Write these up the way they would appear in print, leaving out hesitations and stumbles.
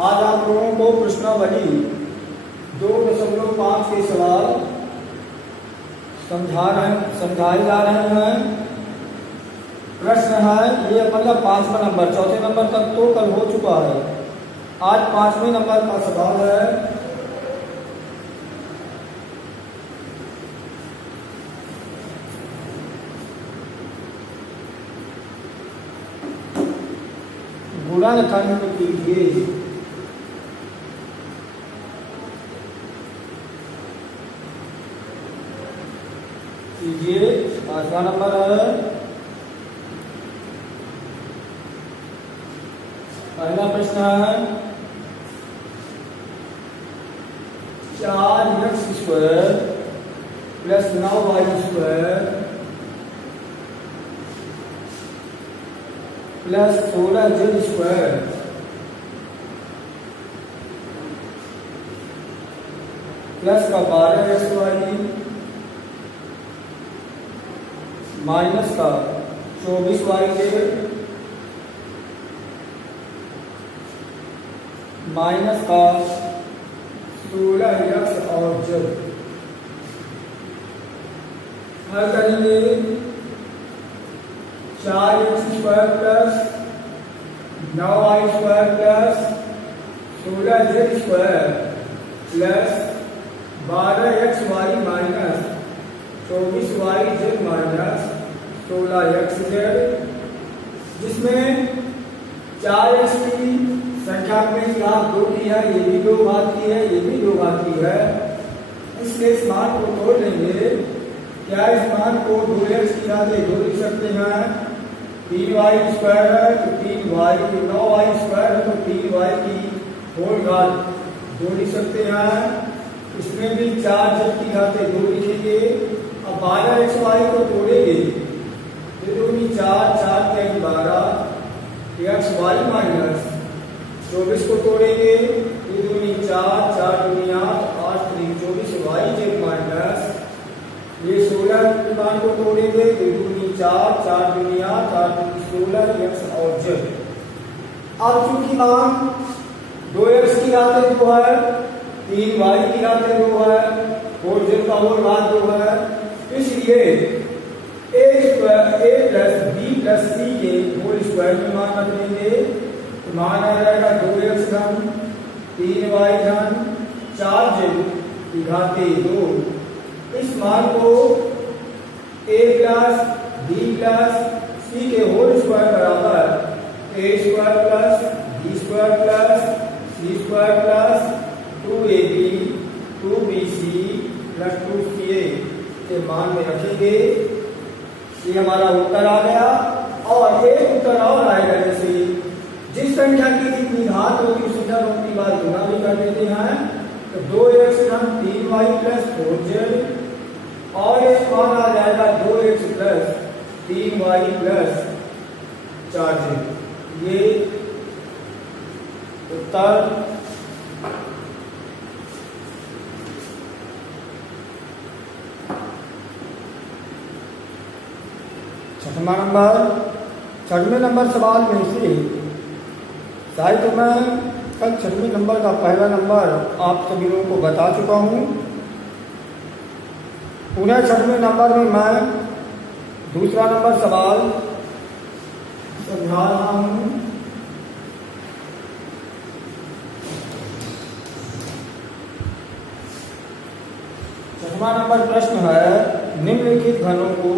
आज आप लोगों को प्रश्नावली 2.5 के सवाल समझाए जा रहे हैं। प्रश्न है ये मतलब 5वां नंबर, चौथे नंबर तक तो कल हो चुका है। आज 5वें नंबर का सवाल है। गुणनखंड कीजिए। कीजिए 5वां नंबर है। पहला प्रश्न है 4x² + 9y² + 16z² प्लस का 12xy माइनस का 24yz माइनस का 16x और z हल करेंगे। 4x² + 9y² + 16z² + 12xy minus 24yz minus 16xz, जिसमें 4x की संख्या में घात 2 की है, ये भी 2 घात की है, ये भी 2 घात की है। इसके इस मान को तोड़ लेंगे। क्या इस मान को 2x की घात 2 लिख सकते हैं? 3y² है तो 3y, 9y² है तो 3y की होल घात 2 लिख सकते हैं। इसमें भी 4z की घात 2 लिखेंगे। अब 12xy को तोड़ेंगे, ये 2 × 4, 4 × 12 xy माइनस 24 को तोड़ेंगे, ये 2 × 4, 4 × 8, 8 × 24 yz माइनस ये 16 के मान को तोड़ेंगे, ये 2 × 4, 4 × 8, 8 × 16 x और z। अब चूंकि मान 2x की घात 2 है, 3y की घात 2 है और z का होल घात 2 है, इसलिए a + b + c के होल स्क्वायर में मान रख देंगे। तो मान आ जाएगा 2x घन 3y घन 4z की घात 2। इस मान को a + b + c के होल स्क्वायर बराबर a² + b² + c² + 2ab 2bc + 2ca के मान में रखेंगे। ये हमारा उत्तर आ गया। और एक उत्तर और आएगा, जैसे जिस संख्या की जितनी घात होगी उसी संख्या की बात गुना भी कर देते हैं। तो 2x घन 3y + 4z और एक मान आ जाएगा 2x + 3y + 4z। ये उत्तर छठवां नंबर। 6वें नंबर सवाल में से साहित्य में कल 6वें नंबर का पहला नंबर आप सभी लोगों को बता चुका हूँ। पुनः 6वें नंबर में मैं दूसरा नंबर सवाल समझा रहा हूँ। छठवां नंबर प्रश्न है निम्नलिखित घनों को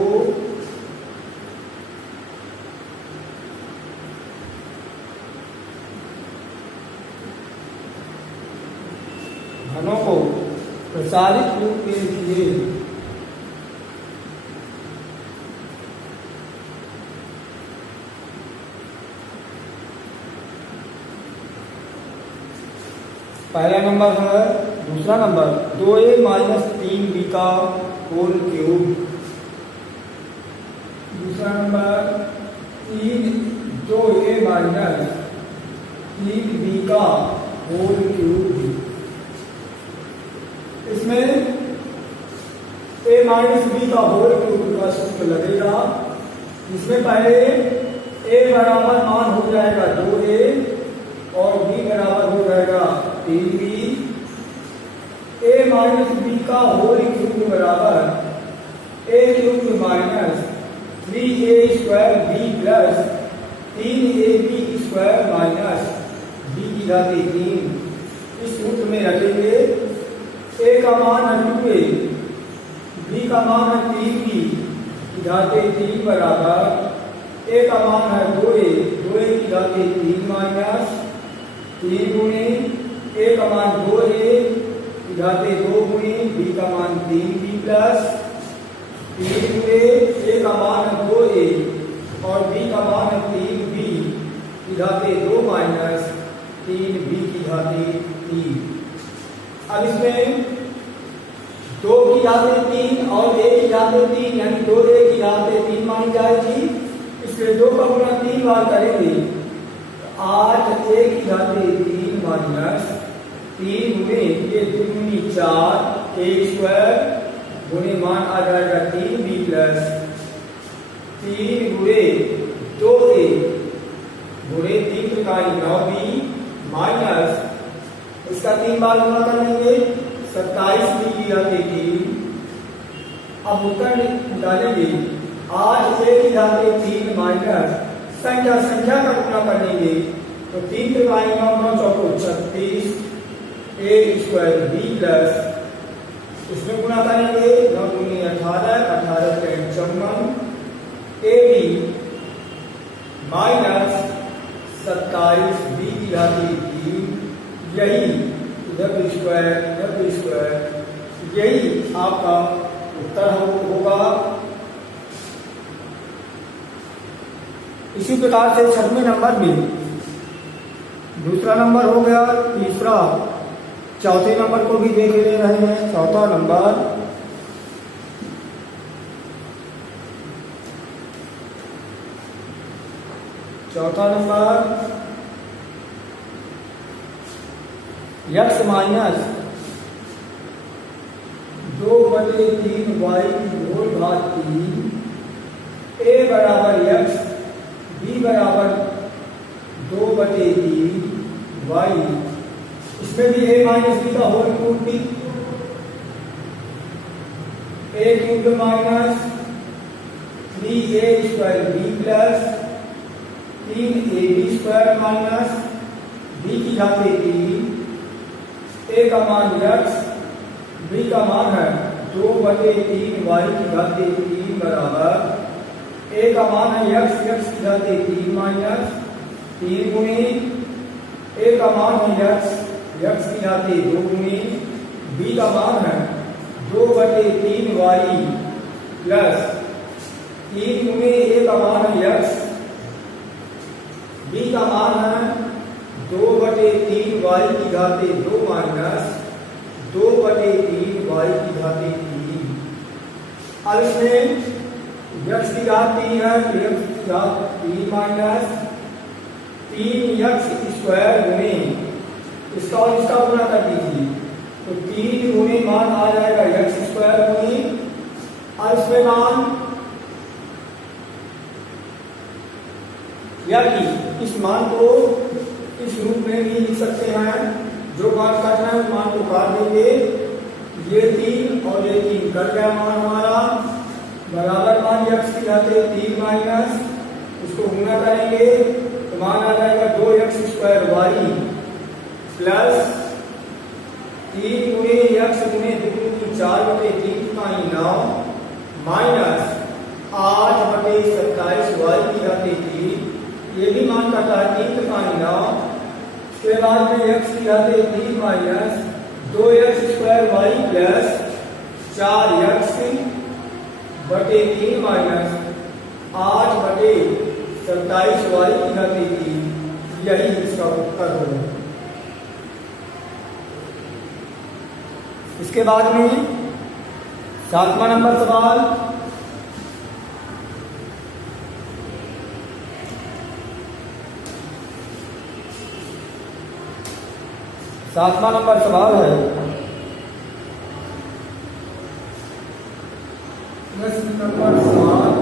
प्रसारित रूप में लिखिए। पहला नंबर है, दूसरा नंबर 2a - 3b का होल क्यूब। दूसरा नंबर 2a - 3b का होल क्यूब। इसमें a - b का होल क्यूब का सूत्र लगेगा। इसमें पहले a बराबर मान हो जाएगा 2a और b बराबर हो जाएगा 3b। a माइनस b का होल क्यूब बराबर a cube minus 3a square b plus 3ab square minus b की घात 3। इस सूत्र में रखेंगे a का मान है 2a, b का मान है 3b की घात 3 बराबर a का मान है 2a, 2a की घात 3 माइनस 3 गुणे a का मान 2a की घात 2 गुणे b का मान 3b प्लस 3 गुणे a का मान है 2a और b का मान है 3b की घात 2 माइनस 3b की घात 3। अब इसमें 2 की घात 3 और a की घात 3 यानी 2a की घात 3 मानी जाएगी। इसलिए 2 का गुणा 3 बार करेंगे 8 a की घात 3 माइनस 3 गुणे ये 2 दूनी 4 a स्क्वायर गुणे मान आ जाएगा 3b प्लस 3 गुणे 2a गुणे 3 त्रिकाई 9b माइनस इसका 3 बार गुणा कर लेंगे 27b की घात 3। अब उत्तर निकालेंगे 8 a की घात 3 माइनस संख्या का गुणा कर लेंगे तो 3 त्रिकाई 9 9 चौको 36 a स्क्वायर b प्लस इसमें गुणा करेंगे 9 दूनी 18 18 के 54 ab माइनस 27b की घात 3। यही स्क्वायर यही आपका उत्तर होगा। इसी प्रकार से 6वें नंबर में दूसरा नंबर हो गया, तीसरा चौथे नंबर को भी देख ले रहे हैं। चौथा नंबर x माइनस 2/3y की होल घात 3 a बराबर x b बराबर 2/3y। इसमें भी a माइनस b का होल क्यूब भी a cube minus 3a square b plus 3ab square minus b की घात 3। a का मान x b का मान है 2/3y की घात 3 बराबर a का मान है x की घात 3 माइनस 3 गुणे a का मान है x की घात 2 गुणे b का मान है 2/3y प्लस 3 गुणे a का मान है x b का मान है 2/3y की घात 2 माइनस 2/3y की घात 3। अब इसमें x की घात 3 है तो x की घात 3 माइनस 3x स्क्वायर गुणे इसका और इसका गुणा कर दीजिए तो 3 गुणे मान आ जाएगा x स्क्वायर गुणे और इसमें मान या कि इस मान को इस रूप में भी लिख सकते हैं। जो मान काटना है मान को काट देंगे, ये 3 और ये 3 कट गया मान हमारा बराबर मान x की घात 3 माइनस इसको गुणा करेंगे तो मान आ जाएगा 2x स्क्वायर y प्लस 3 गुणे x गुणे 2 4/3 का 9 माइनस 8/27y की घात 3। ये भी मान करता है 3 का 9। इसके बाद में x की घात 3 minus 2x square y plus 4x बटे 3 माइनस 8/27y की घात 3। यही इसका उत्तर होगा। इसके बाद में 7वां नंबर सवाल है प्रश्न नंबर 7।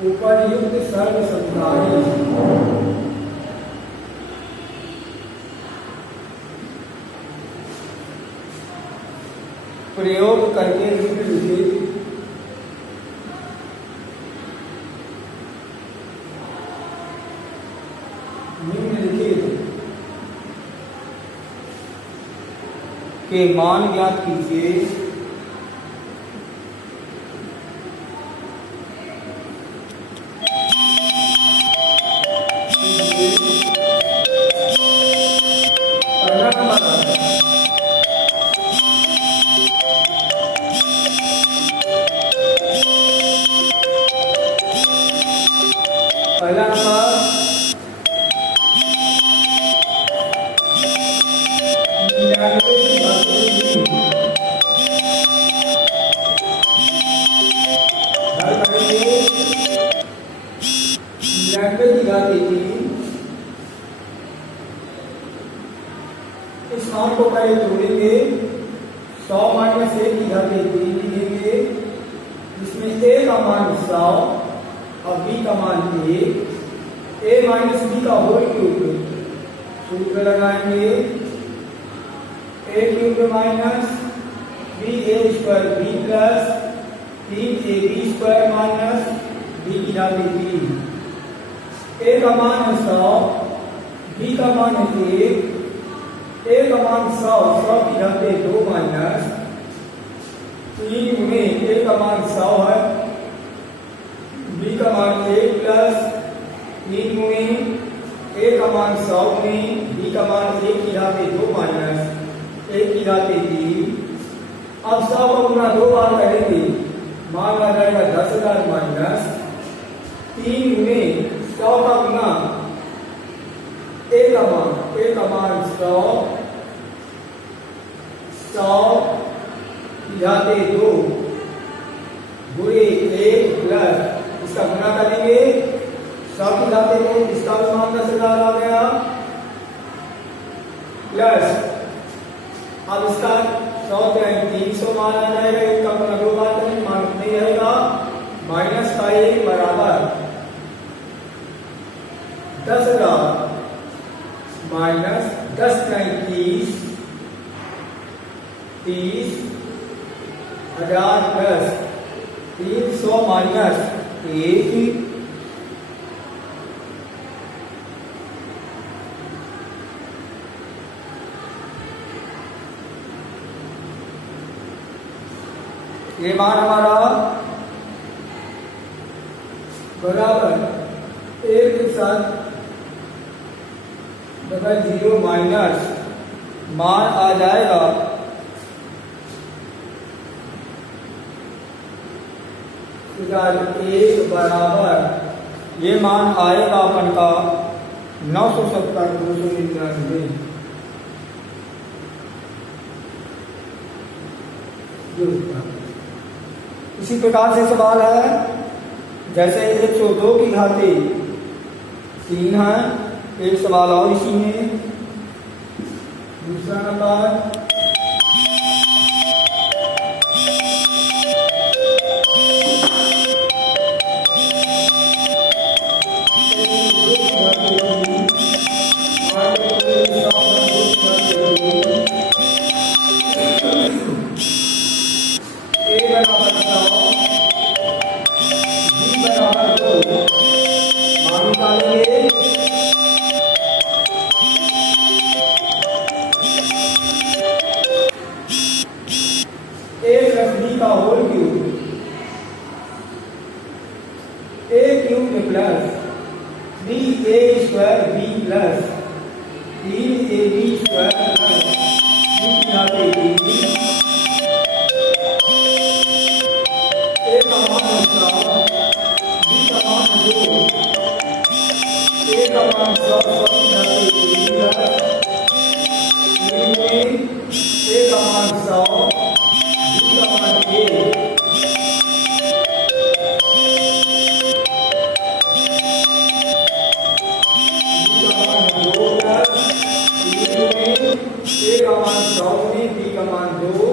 उपरयुक्त सर्व समकारी प्रयोग करके निम्नलिखित के मान ज्ञात कीजिए। पहला नंबर इस मान को पहले जोड़ेंगे। 100 माइनस 1 की घात 3 लिखेंगे, जिसमें a का मान 100 और b का मान 1, a माइनस b का होल क्यूब सूत्र लगाएंगे। a cube minus 3a square b plus 3ab square minus b की घात 3। a का मान है 100, b का मान है 1, a का मान 100 की घात 2 माइनस 3 में a का मान 100 है, b का मान 1 प्लस 3 गुणे a का मान 100 में b का मान 1 की घात 2 माइनस 1 की घात 3। अब 100 का गुणा 2 बार करेंगे, मान आ जाएगा 10,000 माइनस 3 गुणे 100 का गुणा a का मान 100 की घात 2 गुणे 1 प्लस इसका गुणा करेंगे 100 की घात 2, इसका मान 10,000 आ गया प्लस अब इसका 100 300 मान आ जाएगा। इसका गुणा 2 बार करेंगे, मान नहीं रहेगा, माइनस का 1 बराबर 10,000 माइनस 10 30,000 प्लस 300 माइनस 1 ये मान हमारा बराबर 1 के साथ बगल 0 माइनस मान आ जाएगा 1 बराबर ये मान आएगा अपन का 970 299। इसी प्रकार से सवाल है, जैसे 102 की घात 3 है, एक सवाल और इसी में। दूसरा नंबर का whole cube a cube plus 3a square b plus 3ab square plus b की घात 3 a का मान 100 b का मान 2 a का मान 100 की घात 3 प्लस a का मान 100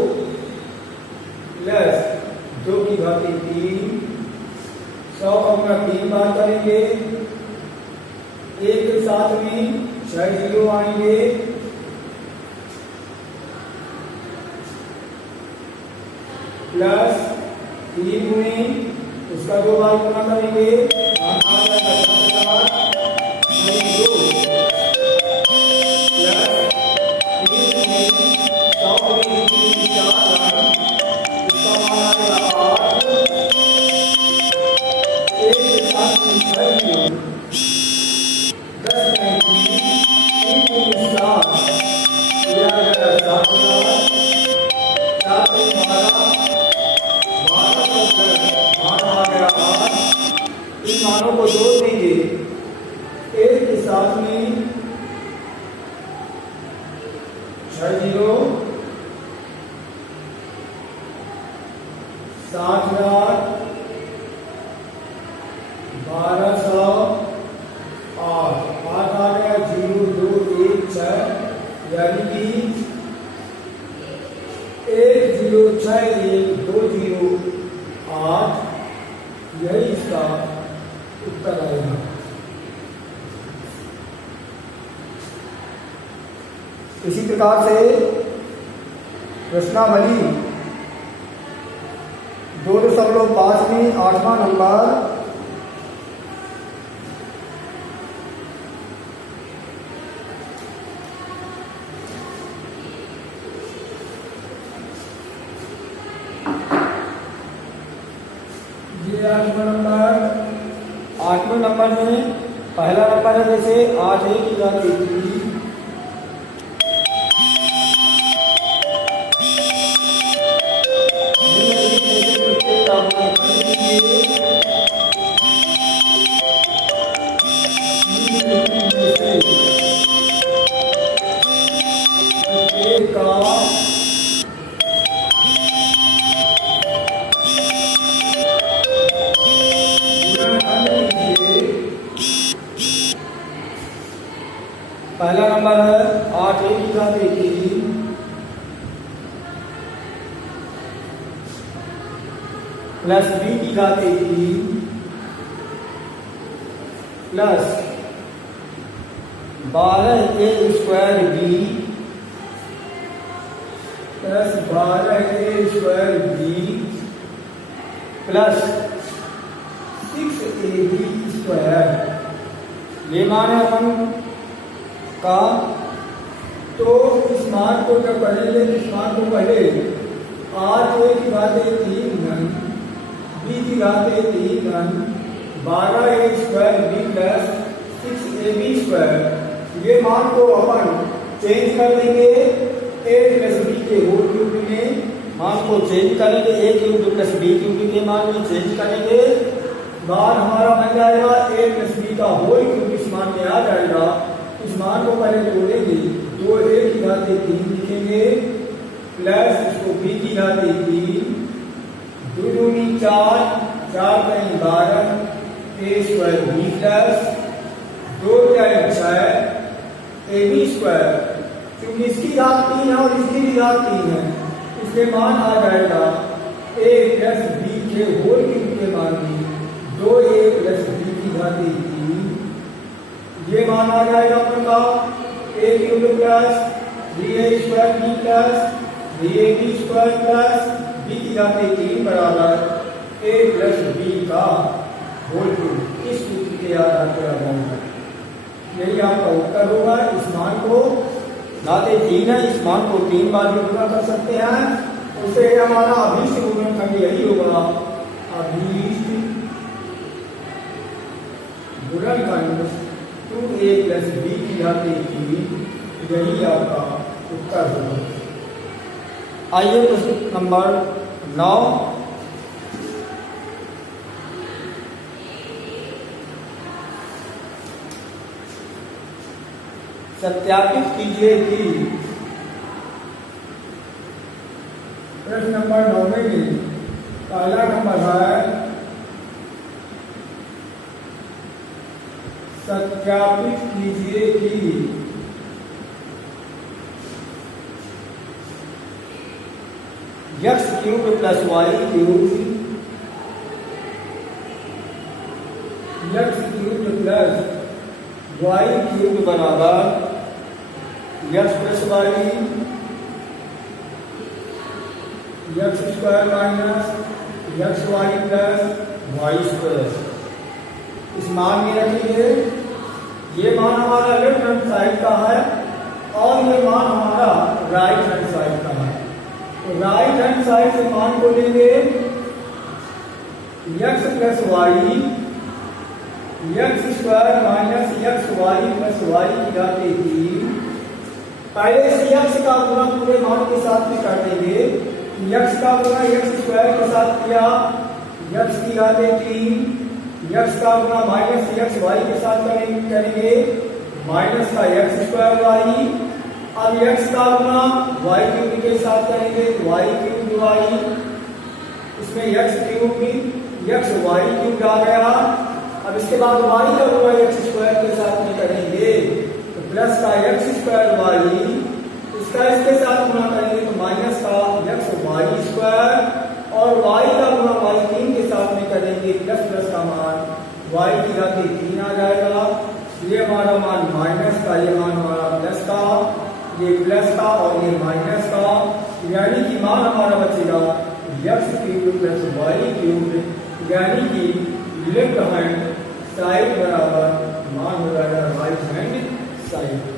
2 की घात 3 100 को हम 3 बार करेंगे, एक के साथ में 6 जीरो आएंगे, प्लस 3 गुणे उसका 2 बार गुना करेंगे, मानों को जोड़ देंगे, एक के साथ में 6 जीरो 60,000 1200 8 आ गया, 0 2 1 6 यानी कि 1 0 6 1 2 0 8, यही इसका उत्तर आएगा। इसी प्रकार से प्रश्नावली 2.5 में 8वां नंबर ये 8वें नंबर में पहला नंबर है, जैसे 8 1 की घात 3, पहला नंबर है 8 1 की घात 3 प्लस b की घात 3 plus 12a square b plus 12a square b plus 6ab square, ये मान है अपन का। तो इस मान को जब करेंगे, इस मान को पहले 8 a की घात 3 घन b की घात 3 घन 12a square b plus 6ab square, ये मान को अपन चेंज कर देंगे a प्लस b के होल क्यूब में, मान को चेंज करेंगे, a cube plus b cube के मान में चेंज करेंगे, मान हमारा बन जाएगा a प्लस b का होल क्यूब इस मान में आ जाएगा। इस मान को पहले जोड़ेंगे, 2a की घात 3 लिखेंगे प्लस इसको b की घात 3, 2 दूनी 4 4 कहीं 12 a square b plus 2 time 6 ab square, क्योंकि इसकी घात 3 है और इसकी भी घात 3 है, इसलिए मान आ जाएगा a प्लस b के होल क्यूब के मान में 2a प्लस b की घात 3, ये मान आ जाएगा अपन का a cube plus 3a square b plus 3ab square plus b की घात 3 बराबर a प्लस b का होल क्यूब। इस सूत्र के आधार पर आ जाएगा, यही आपका उत्तर होगा। इस मान को घात 3 है, इस मान को 3 बार भी गुणा कर सकते हैं, उससे हमारा अभीष्ट गुणनखंड यही होगा, अभीष्ट गुणनखंड 2a प्लस b की घात 3, यही आपका उत्तर होगा। आइए प्रश्न नंबर 9, सत्यापित कीजिए कि प्रश्न नंबर 9 में पहला नंबर है सत्यापित कीजिए कि x cube plus y cube y cube बराबर x plus y x square minus x y plus y square. इस मान में रखिए, ये मान हमारा लेफ्ट हैंड साइड का है और ये मान हमारा राइट हैंड साइड का है। तो राइट हैंड साइड से मान को लेंगे x plus y x square minus x y plus y की घात 3। पहले से एक्स का गुणा पूरे मान के साथ में कर देंगे। एक्स का गुणा एक्स स्क्वायर के साथ किया, एक्स की घात 3, एक्स का गुणा माइनस एक्स वाई के साथ करेंगे माइनस का एक्स स्क्वायर वाई। अब एक्स का गुणा वाई क्यूब के साथ करेंगे वाई क्यूब वाई, इसमें एक्स क्यूब भी एक्स वाई क्यूब आ गया। अब इसके बाद वाई का गुणा एक्स स्क्वायर के साथ में करेंगे तो प्लस का एक्स स्क्वायर वाई, इसका इसके साथ गुणा करेंगे तो माइनस का एक्स वाई स्क्वायर और वाई का गुणा वाई 3 के साथ में करेंगे प्लस प्लस का मान वाई की घात 3 आ जाएगा। ये हमारा मान माइनस का, ये मान हमारा प्लस का, ये प्लस का और ये माइनस का, यानी कि मान हमारा बचेगा x cube plus y cube, यानी कि लेफ्ट हैंड साइड बराबर मान हो जाएगा राइट हैंड साइड।